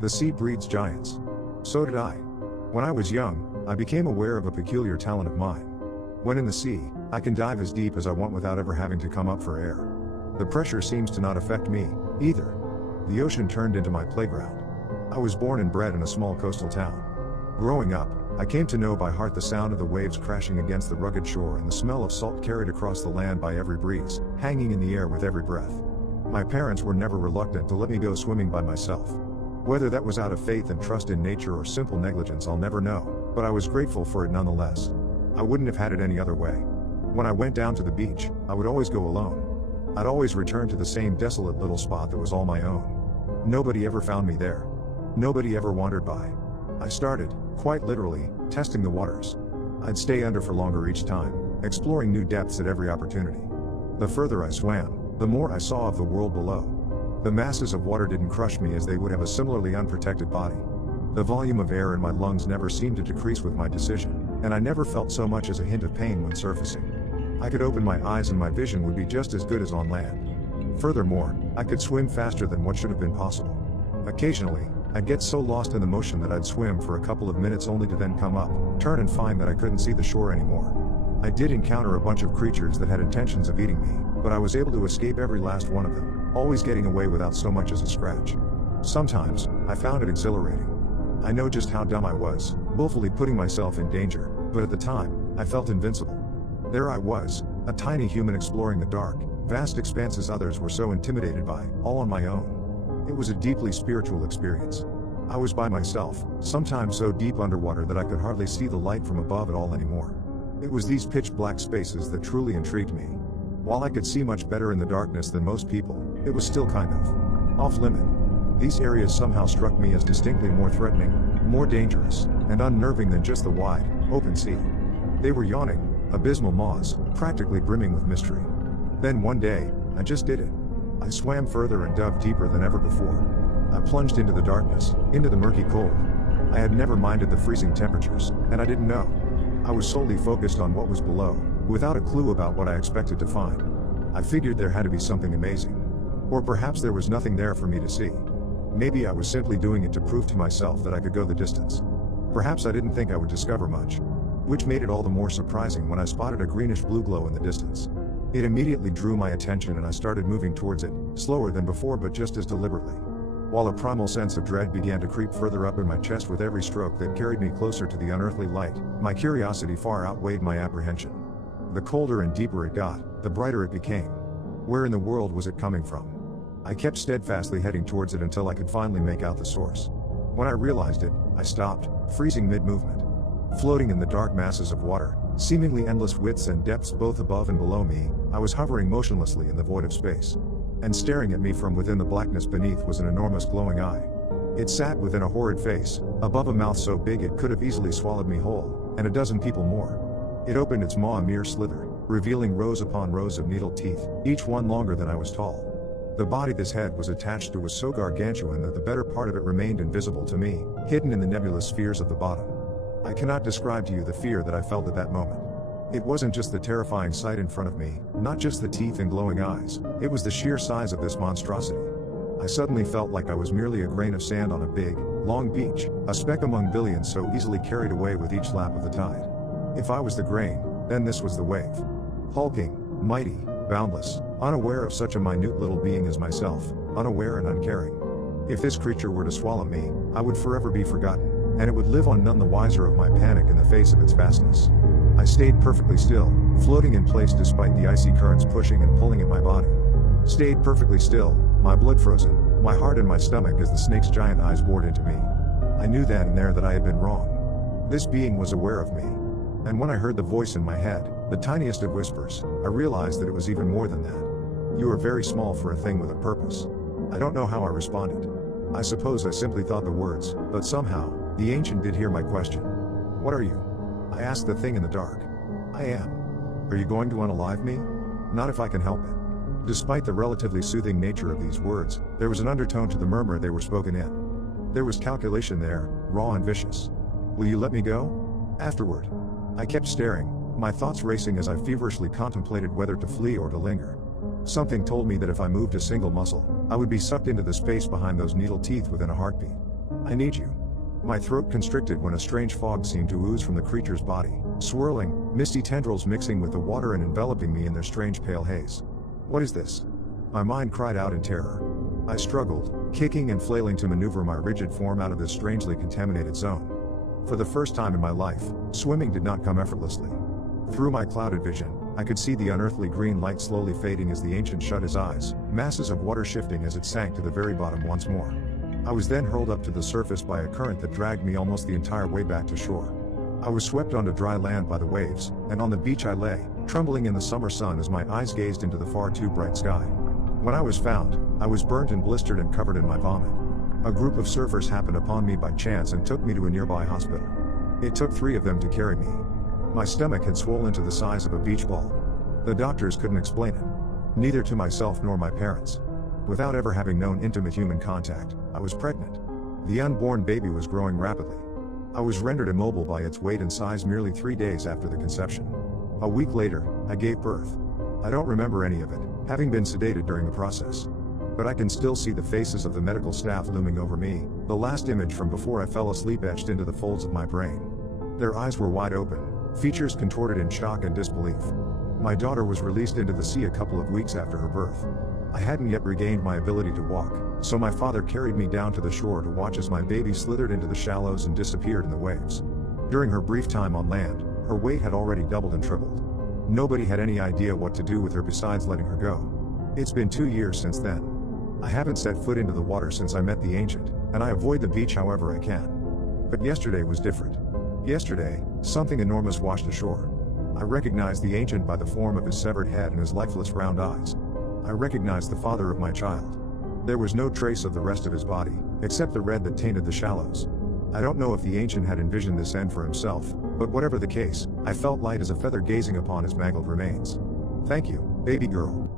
The sea breeds giants. So did I. When I was young, I became aware of a peculiar talent of mine. When in the sea, I can dive as deep as I want without ever having to come up for air. The pressure seems to not affect me, either. The ocean turned into my playground. I was born and bred in a small coastal town. Growing up, I came to know by heart the sound of the waves crashing against the rugged shore and the smell of salt carried across the land by every breeze, hanging in the air with every breath. My parents were never reluctant to let me go swimming by myself. Whether that was out of faith and trust in nature or simple negligence, I'll never know, but I was grateful for it nonetheless. I wouldn't have had it any other way. When I went down to the beach, I would always go alone. I'd always return to the same desolate little spot that was all my own. Nobody ever found me there. Nobody ever wandered by. I started, quite literally, testing the waters. I'd stay under for longer each time, exploring new depths at every opportunity. The further I swam, the more I saw of the world below. The masses of water didn't crush me as they would have a similarly unprotected body. The volume of air in my lungs never seemed to decrease with my decision, and I never felt so much as a hint of pain when surfacing. I could open my eyes and my vision would be just as good as on land. Furthermore, I could swim faster than what should have been possible. Occasionally, I'd get so lost in the motion that I'd swim for a couple of minutes only to then come up, turn and find that I couldn't see the shore anymore. I did encounter a bunch of creatures that had intentions of eating me, but I was able to escape every last one of them, always getting away without so much as a scratch. Sometimes, I found it exhilarating. I know just how dumb I was, willfully putting myself in danger, but at the time, I felt invincible. There I was, a tiny human exploring the dark, vast expanses others were so intimidated by, all on my own. It was a deeply spiritual experience. I was by myself, sometimes so deep underwater that I could hardly see the light from above at all anymore. It was these pitch black spaces that truly intrigued me. While I could see much better in the darkness than most people, it was still kind of off limit. These areas somehow struck me as distinctly more threatening, more dangerous, and unnerving than just the wide, open sea. They were yawning, abysmal maws, practically brimming with mystery. Then one day, I just did it. I swam further and dove deeper than ever before. I plunged into the darkness, into the murky cold. I had never minded the freezing temperatures, and I didn't know. I was solely focused on what was below, without a clue about what I expected to find. I figured there had to be something amazing. Or perhaps there was nothing there for me to see. Maybe I was simply doing it to prove to myself that I could go the distance. Perhaps I didn't think I would discover much. Which made it all the more surprising when I spotted a greenish-blue glow in the distance. It immediately drew my attention and I started moving towards it, slower than before but just as deliberately. While a primal sense of dread began to creep further up in my chest with every stroke that carried me closer to the unearthly light, my curiosity far outweighed my apprehension. The colder and deeper it got, the brighter it became. Where in the world was it coming from? I kept steadfastly heading towards it until I could finally make out the source. When I realized it, I stopped, freezing mid-movement. Floating in the dark masses of water, seemingly endless widths and depths both above and below me, I was hovering motionlessly in the void of space. And staring at me from within the blackness beneath was an enormous glowing eye. It sat within a horrid face, above a mouth so big it could have easily swallowed me whole, and a dozen people more. It opened its maw a mere slither, revealing rows upon rows of needle teeth, each one longer than I was tall. The body this head was attached to was so gargantuan that the better part of it remained invisible to me, hidden in the nebulous spheres of the bottom. I cannot describe to you the fear that I felt at that moment. It wasn't just the terrifying sight in front of me, not just the teeth and glowing eyes, it was the sheer size of this monstrosity. I suddenly felt like I was merely a grain of sand on a big, long beach, a speck among billions so easily carried away with each lap of the tide. If I was the grain, then this was the wave. Hulking, mighty, boundless, unaware of such a minute little being as myself, unaware and uncaring. If this creature were to swallow me, I would forever be forgotten, and it would live on none the wiser of my panic in the face of its vastness. I stayed perfectly still, floating in place despite the icy currents pushing and pulling at my body. Stayed perfectly still, my blood frozen, my heart in my stomach as the snake's giant eyes bored into me. I knew then and there that I had been wrong. This being was aware of me. And when I heard the voice in my head, the tiniest of whispers, I realized that it was even more than that. You are very small for a thing with a purpose. I don't know how I responded. I suppose I simply thought the words, but somehow, the ancient did hear my question. What are you? I asked the thing in the dark. I am. Are you going to unalive me? Not if I can help it. Despite the relatively soothing nature of these words, there was an undertone to the murmur they were spoken in. There was calculation there, raw and vicious. Will you let me go? Afterward. I kept staring, my thoughts racing as I feverishly contemplated whether to flee or to linger. Something told me that if I moved a single muscle, I would be sucked into the space behind those needle teeth within a heartbeat. I need you. My throat constricted when a strange fog seemed to ooze from the creature's body, swirling, misty tendrils mixing with the water and enveloping me in their strange pale haze. What is this? My mind cried out in terror. I struggled, kicking and flailing to maneuver my rigid form out of this strangely contaminated zone. For the first time in my life, swimming did not come effortlessly. Through my clouded vision, I could see the unearthly green light slowly fading as the ancient shut his eyes, masses of water shifting as it sank to the very bottom once more. I was then hurled up to the surface by a current that dragged me almost the entire way back to shore. I was swept onto dry land by the waves, and on the beach I lay, trembling in the summer sun as my eyes gazed into the far too bright sky. When I was found, I was burnt and blistered and covered in my vomit. A group of surfers happened upon me by chance and took me to a nearby hospital. It took 3 of them to carry me. My stomach had swollen to the size of a beach ball. The doctors couldn't explain it. Neither to myself nor my parents. Without ever having known intimate human contact, I was pregnant. The unborn baby was growing rapidly. I was rendered immobile by its weight and size merely 3 days after the conception. A week later, I gave birth. I don't remember any of it, having been sedated during the process. But I can still see the faces of the medical staff looming over me, the last image from before I fell asleep etched into the folds of my brain. Their eyes were wide open, features contorted in shock and disbelief. My daughter was released into the sea a couple of weeks after her birth. I hadn't yet regained my ability to walk, so my father carried me down to the shore to watch as my baby slithered into the shallows and disappeared in the waves. During her brief time on land, her weight had already doubled and tripled. Nobody had any idea what to do with her besides letting her go. It's been 2 years since then. I haven't set foot into the water since I met the ancient, and I avoid the beach however I can. But yesterday was different. Yesterday, something enormous washed ashore. I recognized the ancient by the form of his severed head and his lifeless round eyes. I recognized the father of my child. There was no trace of the rest of his body, except the red that tainted the shallows. I don't know if the ancient had envisioned this end for himself, but whatever the case, I felt light as a feather gazing upon his mangled remains. Thank you, baby girl.